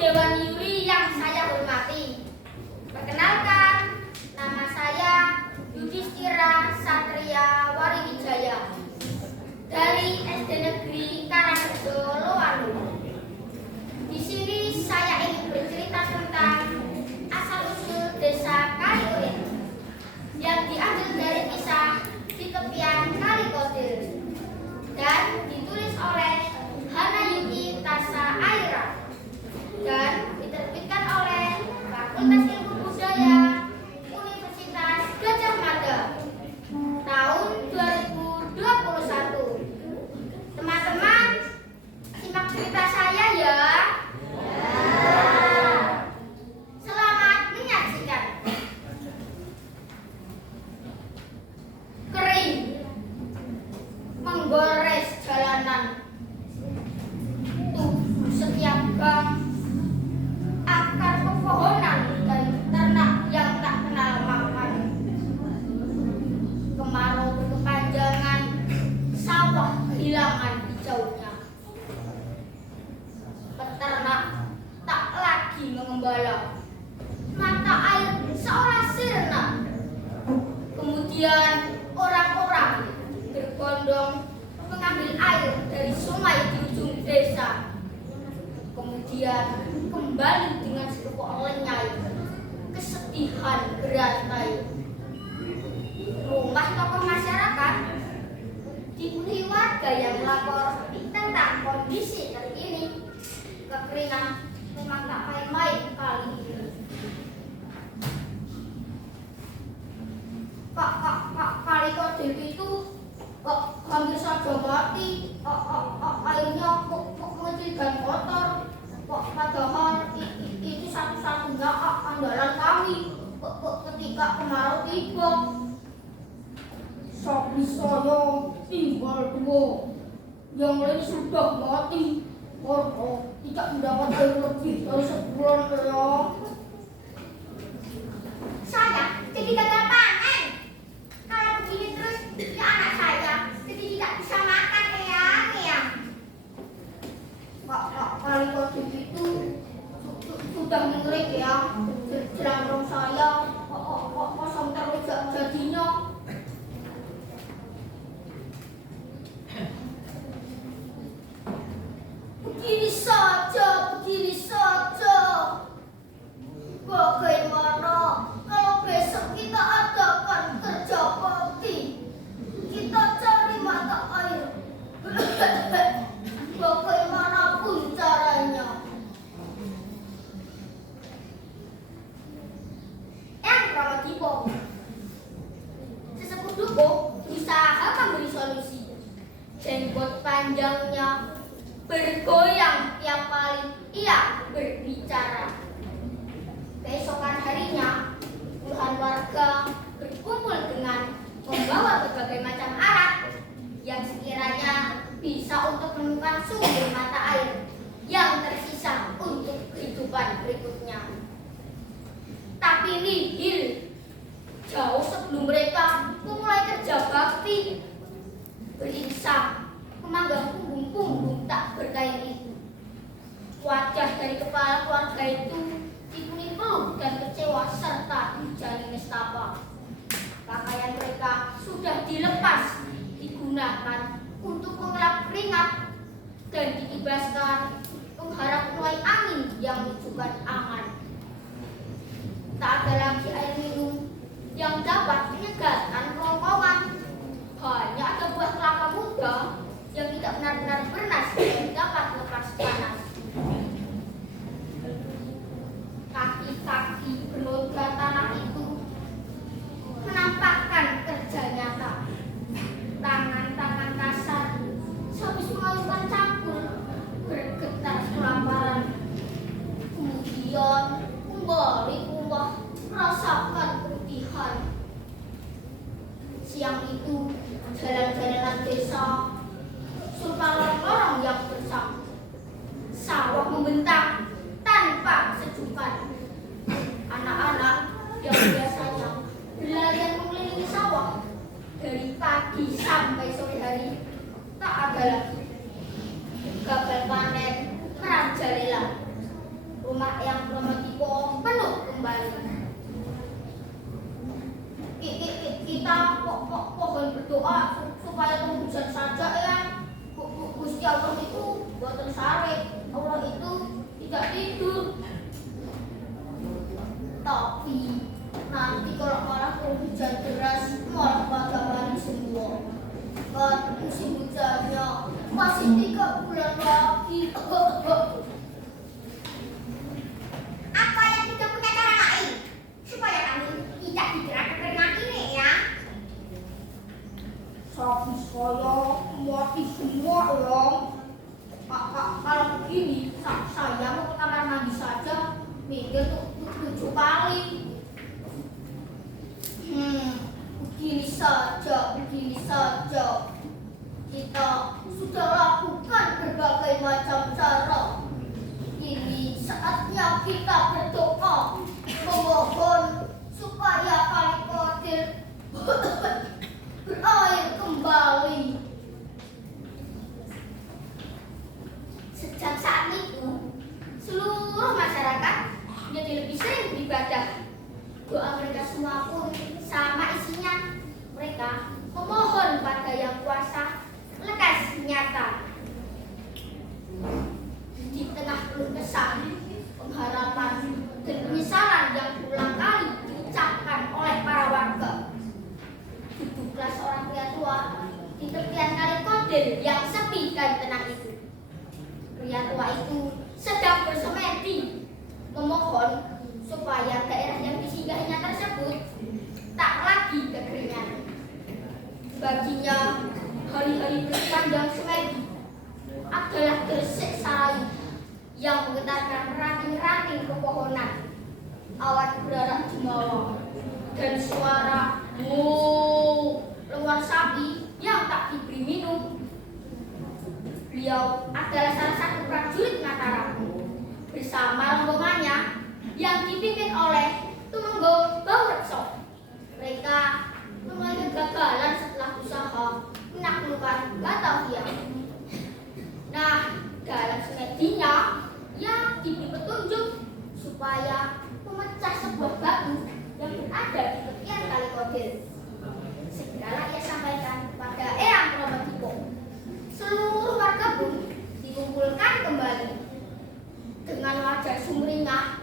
Dewan Yuri yang saya hormati. Perkenalkan, nama saya Yudhistira Satria Wariwijaya dari SD Negeri Karangrejo Loalu. Di sini saya ingin bercerita tentang asal-usul Desa Kaliurin yang diambil dari kisah di tepian Kali Kodir dan ditulis oleh Hanayuki Tasa Aira dan diterbitkan oleh Fakultas Ilmu Budaya Universitas Gadjah Mada tahun 2021. Teman-teman, simak cerita saya ya. Selamat menyaksikan. Kering menggores jalanan, setiap gang, akar pepohonan dan ternak yang tak kenal makan. Kemarau berkepanjangan, sawah kehilangan hijaunya. Peternak tak lagi mengembala, mata air seolah sirna. Kemudian orang-orang berbondong mengambil air dari sungai di ujung desa. Kemudian kembali dengan sekepok lenyai, kesedihan berantai. Rumah tokoh masyarakat dipenuhi warga yang melapor tentang kondisi terkini. Kekeringan memang tak main-main kali ini. Kali Kodir itu hampir saja mati. Airnya kok mengecil dan kotor. Padahal itu satu-satunya andalan kami ketika kemarau tiba. Sapi saya tinggal 2, yang lain sudah mati. Warga tidak mendapat air lebih dari sebulan ya. Saya jadi gagal panen. Kalau begini terus, ya anak saya jadi tidak bisa makan ya. Kali Kodir itu sudah mengering ya. Jelang saya kosong terus jadinya. Begini saja. Bagaimana kalau besok kita adakan kerja bakti? Kita cari mata air. Bagaimanapun caranya. Pramadipo, sesepuh duko berusaha memberi solusi. Jenggot panjangnya bergoyang tiap kali ia berbicara. Keesokan harinya, puluhan warga berkumpul dengan membawa berbagai macam alat yang sekiranya bisa untuk menemukan sumber mata air yang tersisa untuk kehidupan berikutnya. Tapi nihil, jauh sebelum mereka memulai kerja bakti, berinsaf memanggang punggung-punggung tak berkain itu. Wajah dari kepala keluarga itu dipenuhi peluh dan kecewa serta dijali nestapa. Pakaian mereka sudah dilepas, digunakan untuk mengelap keringat dan dikibaskan mengharap menuai angin yang menyejukkan angan. Tak ada lagi air minum yang dapat menyegarkan kerongkongan. Hanya ada buah kelapa muda yang tidak benar-benar bernas dan dapat lepas panas. tidak tidur. Tapi nanti kalau malah hujan deras malah pada mandi semua. Kan musim hujannya masih 3 bulan lagi. Apa yang tidak punya cara lain supaya kamu tidak dikira kekeringan ini ya? Sapi saya mati semua ya. Kalau begini saya mau ke kamar mandi saja mikir tuh 7 kali. Begini saja. Kita sudah lakukan berbagai macam cara. Ini saatnya kita berdoa, memohon supaya Kali Kodir berair kembali. Sejak saat itu, seluruh masyarakat menjadi lebih sering beribadah. Doa mereka semua pun sama isinya. Mereka memohon pada Yang Kuasa lekas nyata. Di tengah keluh kesah, pengharapan dan penyesalan yang berulang kali diucapkan oleh para warga, duduklah seorang pria tua di tepian Kali Kodir yang sepi dan tenang itu. Pria tua itu sedang bersemedi memohon supaya daerah yang disinggahinya tersebut tak lagi kekeringan. Baginya, hari-hari berpandang semedi adalah gersik sarai yang menggetarkan ranting-ranting pepohonan, awan berarak jemawa, dan suara lenguan sapi yang tak diberi minum. Beliau adalah salah satu prajurit Mataram bersama rombongannya yang dipimpin oleh Tumenggung Baurekso. Mereka mengalami kegagalan setelah usaha menaklukkan Batavia. Nah, dalam semedinya yang diberi petunjuk supaya memecah sebuah batu yang berada di tepian Kali Kodir. Segera ia sampaikan kepada Eyang Pramodipong. Seluruh warga pun dikumpulkan kembali dengan wajah sumringah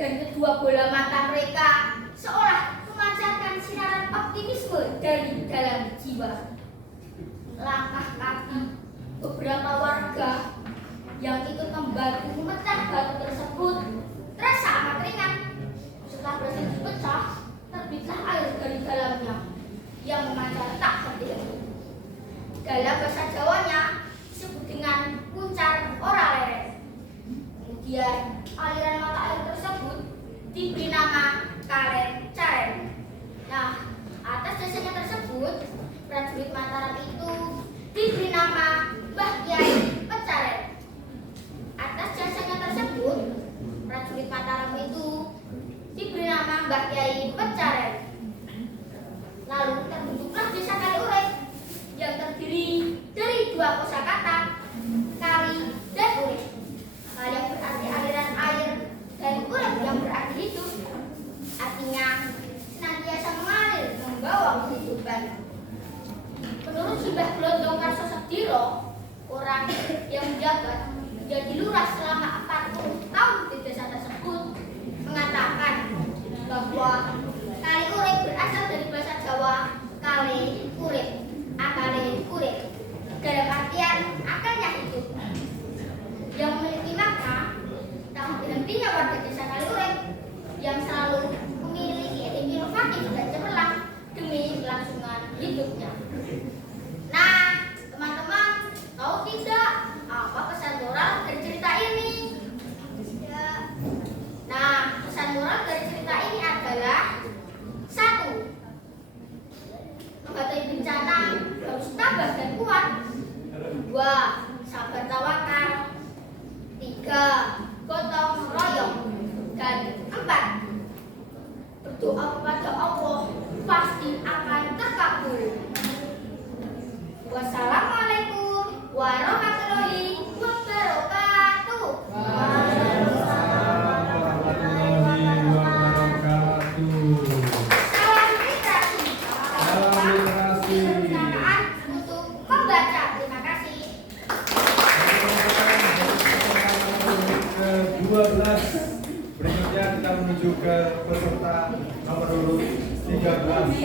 dan kedua bola mata mereka seolah memancarkan sinaran optimisme dari dalam jiwa. Langkah kaki beberapa warga yang ikut membantu memecah batu tersebut terasa amat ringan. Setelah berhasil dipecah, terbitlah air dari dalamnya yang memancar tak henti-henti. Dalam bahasa Jawanya disebut dengan puncar ora leret. Kemudian aliran mata air tersebut diberi nama Kalen Caren. Nah, atas jasanya tersebut prajurit Mataram itu diberi nama Mbah Kyai Pecaren. Atas jasanya tersebut prajurit Mataram itu diberi nama Mbah Kyai Pecaren. Lalu terbentuklah desa Kaliurip yang terdiri dari 2 kosakata, kali dan urip. Kali yang berarti aliran air dan urip yang berarti hidup. Artinya senantiasa mengalir membawa kehidupan. Menurut Simbah Glondong Karsosediro, orang yang menjabat menjadi lurah selama 40 tahun di desa tersebut, mengatakan bahwa Kali Urip berasal dari bahasa Jawa kali urip, akale urip, dalam artian akalnya hidup, yang memiliki makna tak berhentinya warga desa Kali Urip yang selalu memiliki ide inovatif dan cemerlang demi kelangsungan hidupnya. Nah, teman-teman, tahu tidak apa pesan moral dari cerita ini? Ya. Nah, pesan moral dari cerita ini adalah 1. Menghadapi bencana harus tabah dan kuat. 2. Sabar tawakal. 3. Gotong royong. Dan 4. Berdoa kepada Allah pasti akan terkabul. Wassalamualaikum warahmatullahi wabarakatuh. Salam literasi. Perencanaan untuk membaca. Terima kasih. 12. Berikutnya kita menuju ke peserta nomor urut 13.